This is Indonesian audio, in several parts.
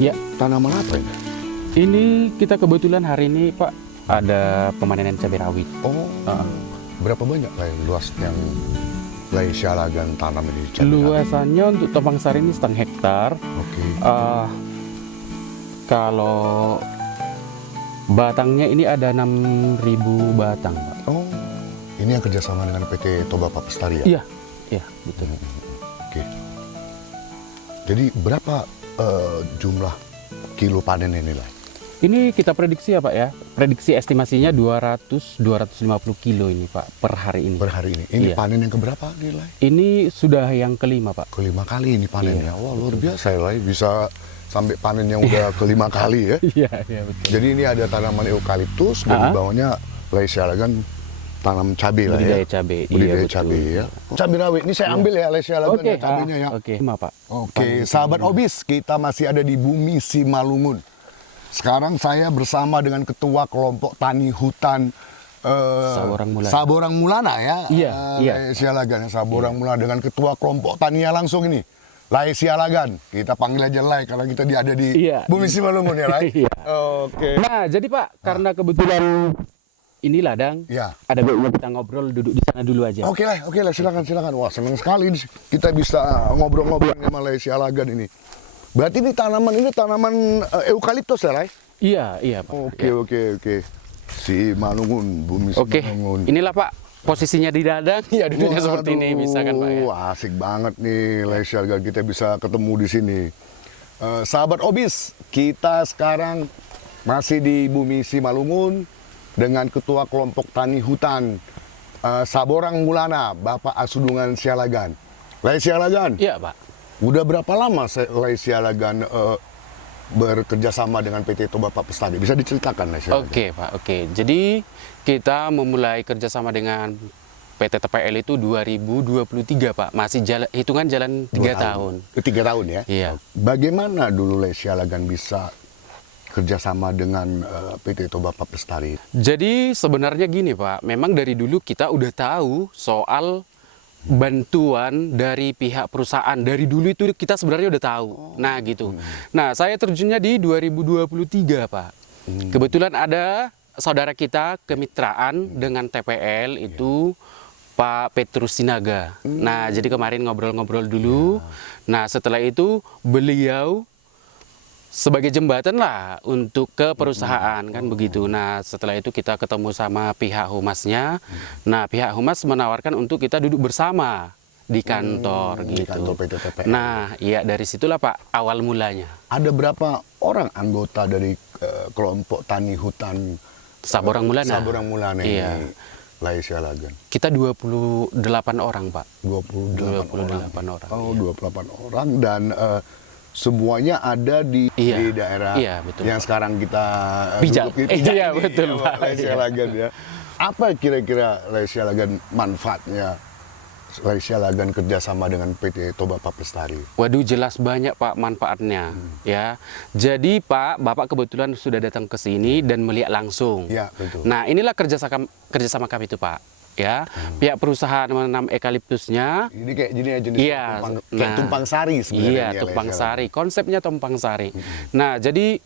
Ya, Tanaman apa ini? ini kita kebetulan hari ini Pak ada pemanenan cabai rawit. Oh, berapa banyak lah yang luas yang Laesia Lagan tanam ini? Luasannya untuk Topang Sari ini 0,5 hektar. Oke. Kalau batangnya ini ada 6.000 batang, Pak. Oh, ini yang kerjasama dengan PT Toba Papestari ya? Iya, iya betul. Oke. Jadi berapa jumlah kilo panen ini lah? Ini kita prediksi ya Pak ya, prediksi estimasinya 200-250 kilo ini Pak per hari ini. Per hari ini? Ini Iya. panen yang keberapa nilai? Ini sudah yang kelima Pak. Kelima kali ini panennya. Iya. Wah, luar biasa ya, Lai. Bisa sampai panen yang udah kelima kali ya. Iya, iya betul. Jadi ini ada tanaman eukaliptus dan di bawahnya Laesia Lagan tanam cabai lah ya. Budidaya cabai. Budidaya Iya, betul. cabai ya. Cabai rawit ini saya ambil ya Laesia Lagan Oke, ya, cabainya ya. Oke, Pak. Oke, sahabat Obis, kita masih ada di bumi Simalungun. Sekarang saya bersama dengan Ketua Kelompok Tani Hutan Saborang Mulana ya. Iya, iya. Laesia Lagan, Saborang Mulana dengan Ketua Kelompok Taninya langsung ini. Laesia Lagan, kita panggil aja Lai karena kita ada di Iya. bumi Simalungun ya Lai. Iya. Oke. Nah, jadi Pak, karena kebetulan ini ladang, Ya. ada baiknya kita ngobrol duduk di sana dulu aja. Oke lah, silakan. Wah, senang sekali kita bisa ngobrol-ngobrol sama Laesia Lagan ini. Berarti ini tanaman eukaliptus ya, Lai? Iya, Pak. Oke. Simalungun, bumi Oke, Simalungun. inilah Pak posisinya di ladang. Ya duduknya seperti ini, misalkan Pak ya. Wah, asik banget nih Laesia Lagan, kita bisa ketemu di sini. Sahabat Obis, kita sekarang masih di bumi Simalungun dengan Ketua Kelompok Tani Hutan Saborang Mulana, Bapak Asudungan Sialagan. Laesia Lagan, Iya Pak. udah berapa lama Laesia Lagan bekerja sama dengan PT Toba Papestari? Bisa diceritakan Laesia Lagan? Oke Pak, oke. Jadi kita memulai kerjasama dengan PT TPL itu 2023 Pak. Masih hitungan jalan 3 tahun. 3 tahun ya? Iya. Bagaimana dulu Laesia Lagan bisa kerjasama dengan PT Toba Papestari? Jadi sebenarnya gini Pak, memang dari dulu kita udah tahu soal bantuan dari pihak perusahaan. Dari dulu itu kita sebenarnya udah tahu. Nah gitu. Nah saya terjunnya di 2023 Pak. Kebetulan ada saudara kita kemitraan dengan TPL itu Pak Petrus Sinaga. Nah jadi kemarin ngobrol-ngobrol dulu. Nah setelah itu beliau sebagai jembatan lah untuk ke perusahaan kan begitu. Nah setelah itu kita ketemu sama pihak humasnya. Nah pihak humas menawarkan untuk kita duduk bersama di kantor Di gitu. kantor PT TPL. Nah iya dari situlah Pak awal mulanya. Ada berapa orang anggota dari kelompok tani hutan Saborang Mulana. Saborang Mulana ini, Iya. Laesia Lagan? Kita 28 orang Pak. 28 orang. Oh, 28 orang dan semuanya ada di daerah Iya, betul, yang Pak. sekarang kita Pijak. duduk di Iya, ini, betul, Pak. Laesia Iya. Lagan ya. Apa kira-kira Laesia Lagan manfaatnya Laesia Lagan kerjasama dengan PT Toba Papestari? Waduh jelas banyak Pak manfaatnya ya. Jadi Pak, Bapak kebetulan sudah datang ke sini dan melihat langsung. Ya, betul. Nah inilah kerjasama kami itu Pak. Ya, pihak perusahaan menanam eukaliptusnya. Ini kayak jenis Iya, kayak tumpang sari sebenarnya. Iya, ya, tumpang Laesia Lagan. sari. Konsepnya tumpang sari. Nah, jadi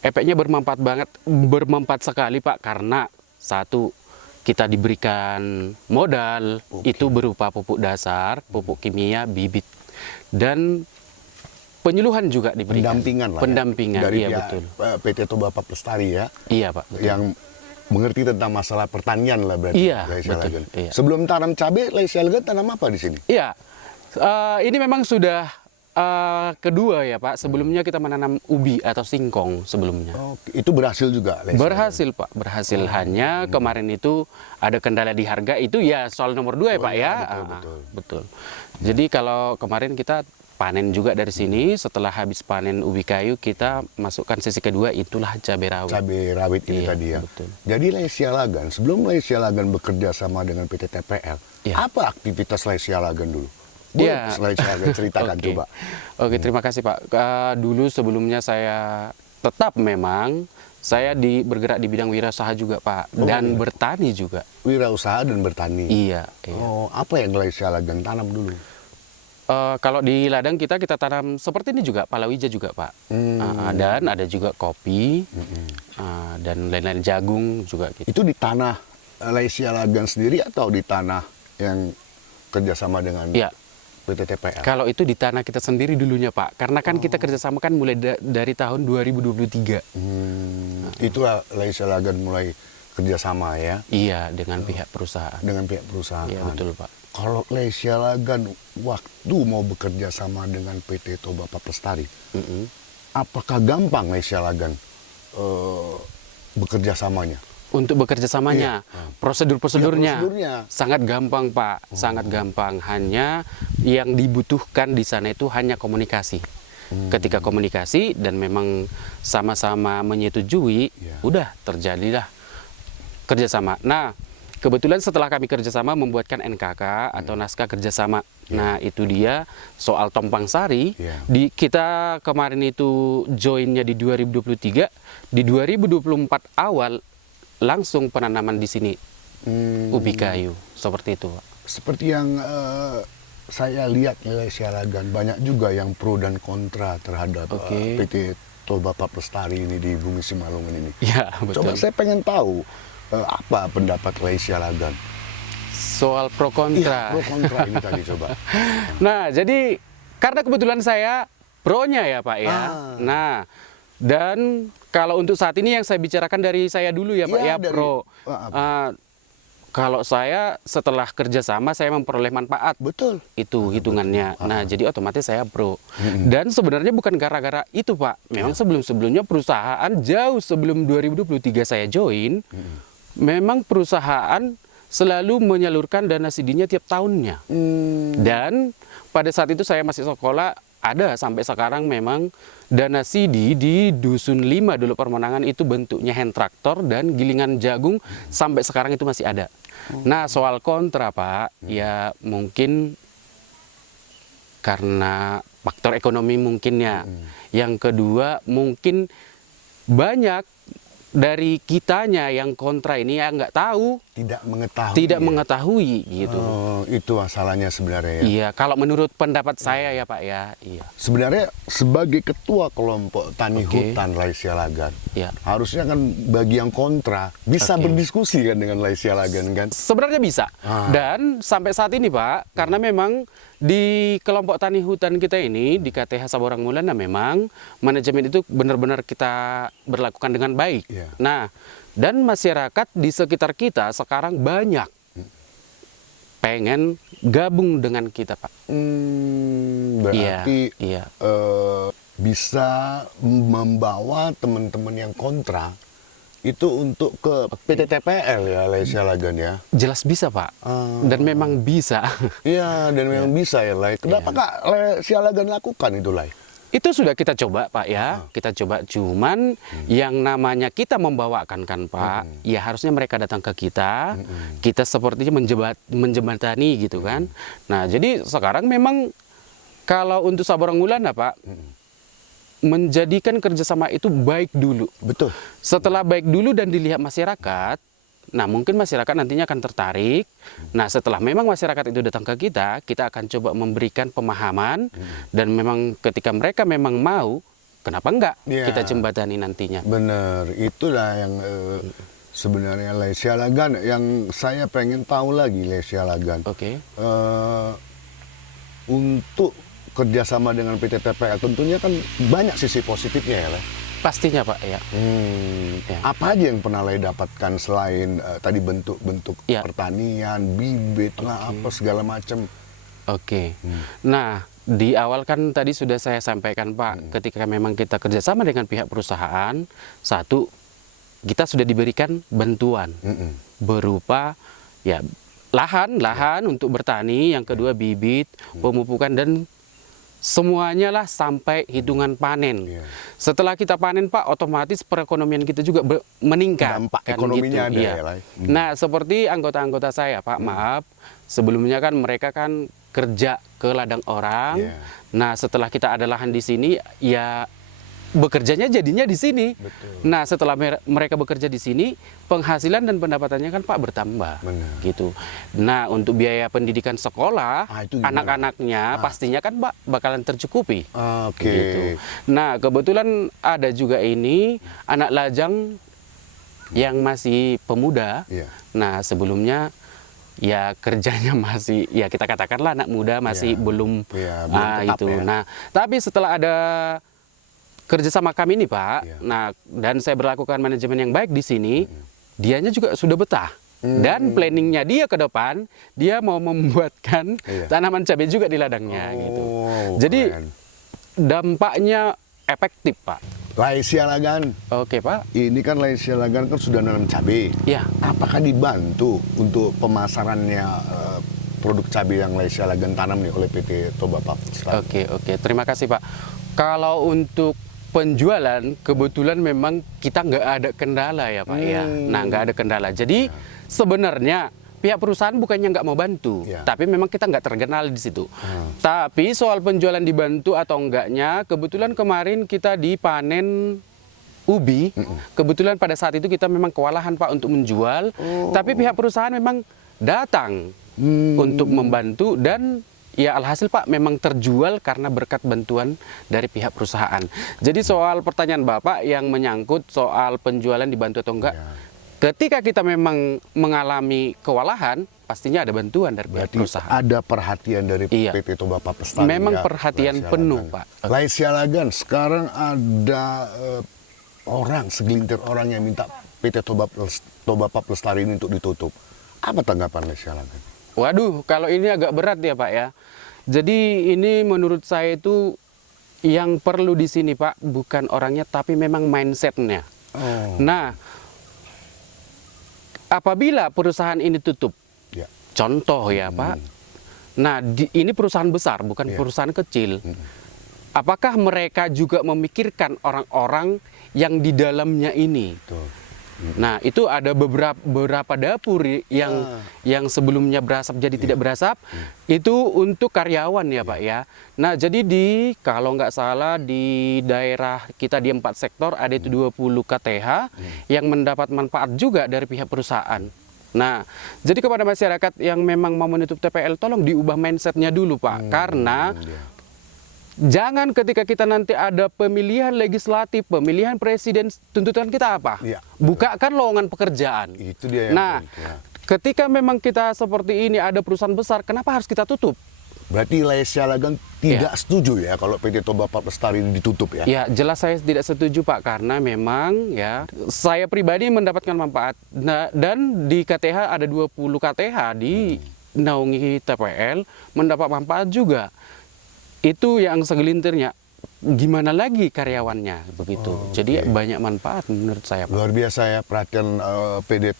efeknya bermanfaat sekali Pak karena satu kita diberikan modal itu berupa pupuk dasar, pupuk kimia, bibit dan penyuluhan juga diberikan. Pendampingan lah. Pendampingan, dari iya pihak, betul. PT Toba Papestari ya. Iya Pak. Betul. Yang mengerti tentang masalah pertanian lah berarti. Iya, Laesia betul, Lagan. iya. Sebelum tanam cabai, Laesia Lagan tanam apa di sini? Iya, ini memang sudah kedua ya Pak. Sebelumnya kita menanam ubi atau singkong sebelumnya. Oke, itu berhasil juga Laesia Lagan? Berhasil Pak, berhasil. Hanya kemarin itu ada kendala di harga itu ya soal nomor 2 ya Pak iya, ya. betul. Betul. Jadi kalau kemarin kita panen juga dari sini, setelah habis panen ubi kayu kita masukkan sesi kedua itulah cabai rawit. Cabai rawit ini Iya, tadi ya. betul. Jadi Laesia Lagan, sebelum Laesia Lagan bekerja sama dengan PT TPL, Iya. apa aktivitas Laesia Lagan dulu? Boleh Iya. Laesia Lagan ceritakan Oke. coba. Oke, terima kasih Pak. Dulu sebelumnya saya tetap memang saya bergerak di bidang wirausaha juga Pak dan bertani juga. Wirausaha dan bertani. Iya. Oh, apa yang Laesia Lagan tanam dulu? Kalau di ladang kita tanam seperti ini juga, palawija juga Pak. Dan ada juga kopi, dan lain-lain, jagung juga gitu. Itu di tanah Laisia Lagan sendiri atau di tanah yang kerjasama dengan Ya, PT TPL? kalau itu di tanah kita sendiri dulunya Pak. Karena kan kita kerjasama kan mulai dari tahun 2023. Itulah Laisia Lagan mulai kerjasama ya Iya, dengan pihak perusahaan. dengan pihak perusahaan. Iya, betul Pak. Kalau Laisia Lagan waktu mau bekerja sama dengan PT Toba Papestari, apakah gampang Laisia Lagan bekerja samanya? Untuk bekerja samanya, prosedurnya prosedurnya. sangat gampang Pak, sangat gampang. Hanya yang dibutuhkan di sana itu hanya komunikasi. Ketika komunikasi dan memang sama-sama menyetujui, udah terjadilah kerjasama. Nah, kebetulan setelah kami kerjasama membuatkan NKK atau naskah kerjasama. Nah, itu dia soal Tompang Sari. Kita kemarin itu joinnya di 2023, di 2024 awal langsung penanaman di sini ubi kayu seperti itu Pak. Seperti yang saya lihat Laisia Lagan banyak juga yang pro dan kontra terhadap PT Toba Papestari ini di Bumi Simalungun ini. Ya, betul. Coba saya pengen tahu apa pendapat Laisia Lagan Soal pro kontra. pro kontra ini tadi coba. Nah, jadi karena kebetulan saya pro-nya ya Pak ya. Nah, dan kalau untuk saat ini yang saya bicarakan dari saya dulu ya Pak Iya, ya, dari- pro. Kalau saya setelah kerjasama saya memperoleh manfaat. Betul. Itu hitungannya. Nah, jadi otomatis saya pro. Dan sebenarnya bukan gara-gara itu Pak. Memang sebelum-sebelumnya perusahaan jauh sebelum 2023 saya join, memang perusahaan selalu menyalurkan dana sidinya tiap tahunnya. Dan pada saat itu saya masih sekolah, ada sampai sekarang memang dana sidi di Dusun 5 dulu Permenangan itu bentuknya hand traktor dan gilingan jagung sampai sekarang itu masih ada. Nah, soal kontra Pak, ya mungkin karena faktor ekonomi mungkin ya. Yang kedua mungkin banyak dari kitanya yang kontra ini yang nggak tahu, Tidak mengetahui. tidak ya? mengetahui gitu. Itu masalahnya sebenarnya ya. Iya, kalau menurut pendapat saya ya Pak ya, iya. Sebenarnya sebagai ketua kelompok tani Oke. hutan Laisia Lagan, Ya. harusnya kan bagi yang kontra bisa Oke. berdiskusi kan dengan Laisia Lagan kan. Sebenarnya bisa. Dan sampai saat ini Pak, karena memang di kelompok tani hutan kita ini di KTH Saborang Mulana memang manajemen itu benar-benar kita berlakukan dengan baik. Iya. Nah, dan masyarakat di sekitar kita sekarang banyak pengen gabung dengan kita Pak. Berarti Iya. bisa membawa teman-teman yang kontra itu untuk ke PT TPL ya Laisia Lagan ya. Jelas bisa Pak. Dan memang bisa. Iya, dan memang bisa ya Lai. Kenapa Kak Laisia Lagan lakukan itu Lai? Itu sudah kita coba Pak ya, kita coba, cuman yang namanya kita membawakan kan Pak, ya harusnya mereka datang ke kita, kita sepertinya menjembatani gitu kan. Nah, jadi sekarang memang kalau untuk Saborang Mulana Pak, menjadikan kerjasama itu baik dulu. Betul. Setelah baik dulu dan dilihat masyarakat, nah mungkin masyarakat nantinya akan tertarik. Nah, setelah memang masyarakat itu datang ke kita akan coba memberikan pemahaman. Dan memang ketika mereka memang mau, kenapa enggak Iya. kita jembatani nantinya. Bener, itulah yang sebenarnya Laisia Lagan yang saya pengen tahu lagi Laisia Lagan. Oke. Untuk kerjasama dengan PT TPL tentunya kan banyak sisi positifnya ya Lai. Pastinya Pak ya. Ya. Apa aja yang pernah Lai dapatkan selain tadi bentuk-bentuk Ya. pertanian, bibit lah apa segala macam. Oke. Nah, di awal kan tadi sudah saya sampaikan Pak, ketika memang kita kerjasama dengan pihak perusahaan, satu, kita sudah diberikan bantuan berupa ya lahan untuk bertani, yang kedua bibit, pemupukan dan semuanya lah sampai hitungan panen. Iya. Setelah kita panen Pak, otomatis perekonomian kita juga meningkat. Dampak kan ekonominya ada Iya. ya, Lai. Nah, seperti anggota-anggota saya Pak, maaf, sebelumnya kan mereka kan kerja ke ladang orang. Iya. Nah, setelah kita ada lahan di sini, ya bekerjanya jadinya di sini. Betul. Nah, setelah mereka bekerja di sini, penghasilan dan pendapatannya kan Pak bertambah. Benar. Gitu. Nah, untuk biaya pendidikan sekolah Itu gimana? anak-anaknya pastinya kan Pak bakalan tercukupi. Oke. Gitu. Nah, kebetulan ada juga ini anak lajang yang masih pemuda. Iya. Nah, sebelumnya ya kerjanya masih, ya kita katakanlah anak muda masih Iya. belum, Iya, belum tetap itu. ya. Nah, tapi setelah ada kerjasama kami ini Pak, Iya. nah dan saya berlakukan manajemen yang baik di sini, dianya juga sudah betah. Dan planningnya dia ke depan, dia mau membuatkan Iya. tanaman cabai juga di ladangnya gitu. Oh, Jadi keren. dampaknya efektif Pak. Laisia Lagan, Oke Pak, ini kan Laisia Lagan kan sudah nanam cabai. ya. Apakah dibantu untuk pemasarannya produk cabai yang Laisia Lagan tanam nih oleh PT Toba Pap Lestari? Oke, terima kasih Pak. Kalau untuk penjualan, kebetulan memang kita nggak ada kendala ya Pak ya. Nah, nggak ada kendala. Jadi sebenarnya pihak perusahaan bukannya nggak mau bantu, Ya. tapi memang kita nggak terkenal di situ. Tapi soal penjualan dibantu atau enggaknya, kebetulan kemarin kita dipanen ubi. Kebetulan pada saat itu kita memang kewalahan Pak untuk menjual, tapi pihak perusahaan memang datang untuk membantu dan ya alhasil Pak memang terjual karena berkat bantuan dari pihak perusahaan. Jadi soal pertanyaan Bapak yang menyangkut soal penjualan dibantu atau enggak, ketika kita memang mengalami kewalahan, pastinya ada bantuan dari pihak Berarti perusahaan. ada perhatian dari Iya. PT Toba Pap Lestari. Memang ya, perhatian Laisia penuh, Lagan. Pak. Laisia Lagan, sekarang ada segelintir orang yang minta PT Toba Pap Lestari ini untuk ditutup. Apa tanggapan Laisia Lagan? Waduh, kalau ini agak berat ya Pak ya. Jadi ini menurut saya itu yang perlu di sini Pak bukan orangnya tapi memang mindsetnya. Oh, Nah, apabila perusahaan ini tutup, ya. contoh ya Pak. Nah, ini perusahaan besar bukan Iya. perusahaan kecil. Apakah mereka juga memikirkan orang-orang yang di dalamnya ini? Betul. Nah, itu ada beberapa dapur yang sebelumnya berasap jadi tidak berasap. Itu untuk karyawan ya, Pak ya. Nah, jadi kalau nggak salah di daerah kita di 4 sektor ada itu 20 KTH yang mendapat manfaat juga dari pihak perusahaan. Nah, jadi kepada masyarakat yang memang mau menutup TPL, tolong diubah mindsetnya dulu, Pak. Karena jangan ketika kita nanti ada pemilihan legislatif, pemilihan presiden, tuntutan kita apa? Iya. Bukakan lowongan pekerjaan. Itu dia yang Nah, penting, ya. ketika memang kita seperti ini ada perusahaan besar, kenapa harus kita tutup? Berarti Laisia Lagan tidak setuju ya kalau PT Toba Pap Lestari ini ditutup ya? Ya, jelas saya tidak setuju Pak, karena memang ya saya pribadi mendapatkan manfaat. Nah, dan di KTH ada 20 KTH di naungi TPL mendapat manfaat juga. Itu yang segelintirnya. Gimana lagi karyawannya begitu. Jadi banyak manfaat menurut saya Pak. Luar biasa ya perhatian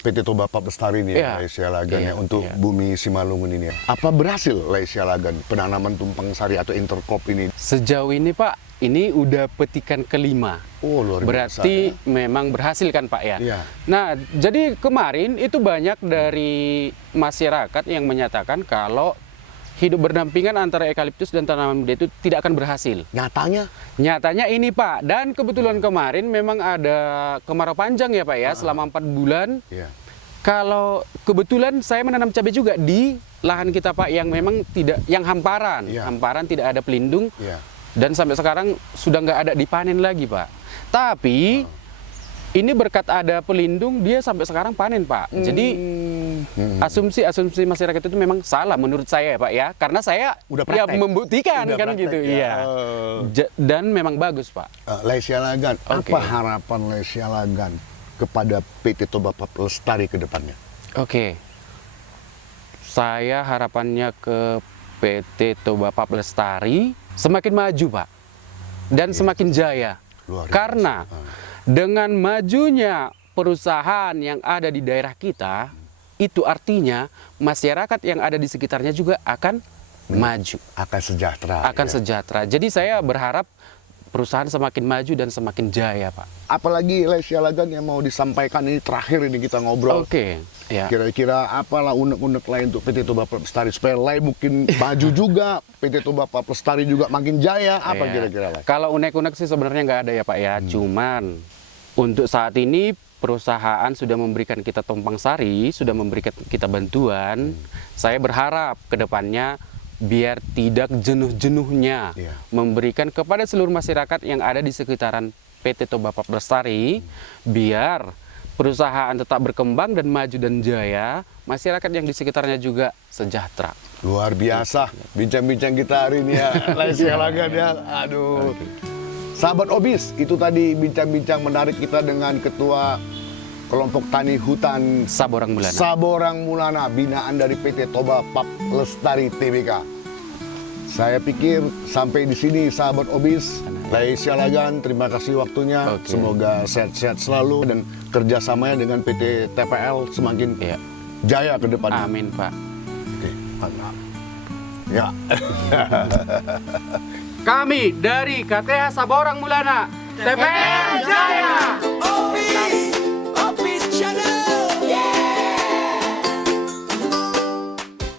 PT Toba Pap Lestari ini Iya. ya, Laisia Lagan Iya, ya, untuk iya. bumi Simalungun ini ya. Apa berhasil Laisia Lagan penanaman tumpang sari atau intercrop ini? Sejauh ini Pak, ini udah petikan kelima. Oh, luar biasa. Berarti memang berhasil kan Pak ya? Iya. Nah, jadi kemarin itu banyak dari masyarakat yang menyatakan kalau hidup berdampingan antara eukaliptus dan tanaman muda itu tidak akan berhasil. Nyatanya? Nyatanya ini Pak, dan kebetulan kemarin memang ada kemarau panjang ya Pak ya, selama 4 bulan. Iya. Kalau kebetulan saya menanam cabai juga di lahan kita Pak yang memang tidak, yang hamparan. Iya. Hamparan tidak ada pelindung. Iya. Dan sampai sekarang sudah nggak ada dipanen lagi Pak. Tapi ini berkat ada pelindung dia sampai sekarang panen Pak. Jadi asumsi masyarakat itu memang salah menurut saya ya Pak ya. Karena saya Udah ya praktek. membuktikan Udah kan praktek, gitu. ya. Iya. Dan memang bagus Pak. Laisia Lagan, Oke. apa harapan Laisia Lagan kepada PT Toba Pap Lestari ke depannya? Oke. Saya harapannya ke PT Toba Pap Lestari semakin maju Pak. Dan semakin jaya. Luar biasa. Karena dengan majunya perusahaan yang ada di daerah kita, itu artinya masyarakat yang ada di sekitarnya juga akan maju, Akan sejahtera. akan ya. sejahtera. Jadi saya berharap perusahaan semakin maju dan semakin jaya, Pak. Apalagi Laisia Lagan yang mau disampaikan ini terakhir ini kita ngobrol. Oke. Ya. Kira-kira apalah unek-unek lain untuk PT Toba Pelestari supaya lain mungkin maju juga, PT Toba Pelestari juga makin jaya, apa Iya. kira-kira lah? Kalau unek-unek sih sebenarnya nggak ada ya Pak ya. Cuman untuk saat ini perusahaan sudah memberikan kita tumpang sari, sudah memberikan kita bantuan. Saya berharap ke depannya biar tidak jenuh-jenuhnya Iya. memberikan kepada seluruh masyarakat yang ada di sekitaran PT Toba Pelestari, biar perusahaan tetap berkembang dan maju dan jaya, masyarakat yang di sekitarnya juga sejahtera. Luar biasa bincang-bincang kita hari ini ya, Laisya Lagan ya. Aduh. Sahabat Obis, itu tadi bincang-bincang menarik kita dengan Ketua Kelompok Tani Hutan Saborang Mulana. Saborang Mulana, binaan dari PT Toba Pelestari Tbk. Saya pikir sampai di sini sahabat Obis. Laisya Lagan, terima kasih waktunya. Oke. Semoga sehat-sehat selalu dan kerjasamanya dengan PT TPL semakin Iya. jaya ke depannya. Amin Pak. Oke, mantap. Ya. Kami dari KTH Saborang Mulana, TPL Jaya.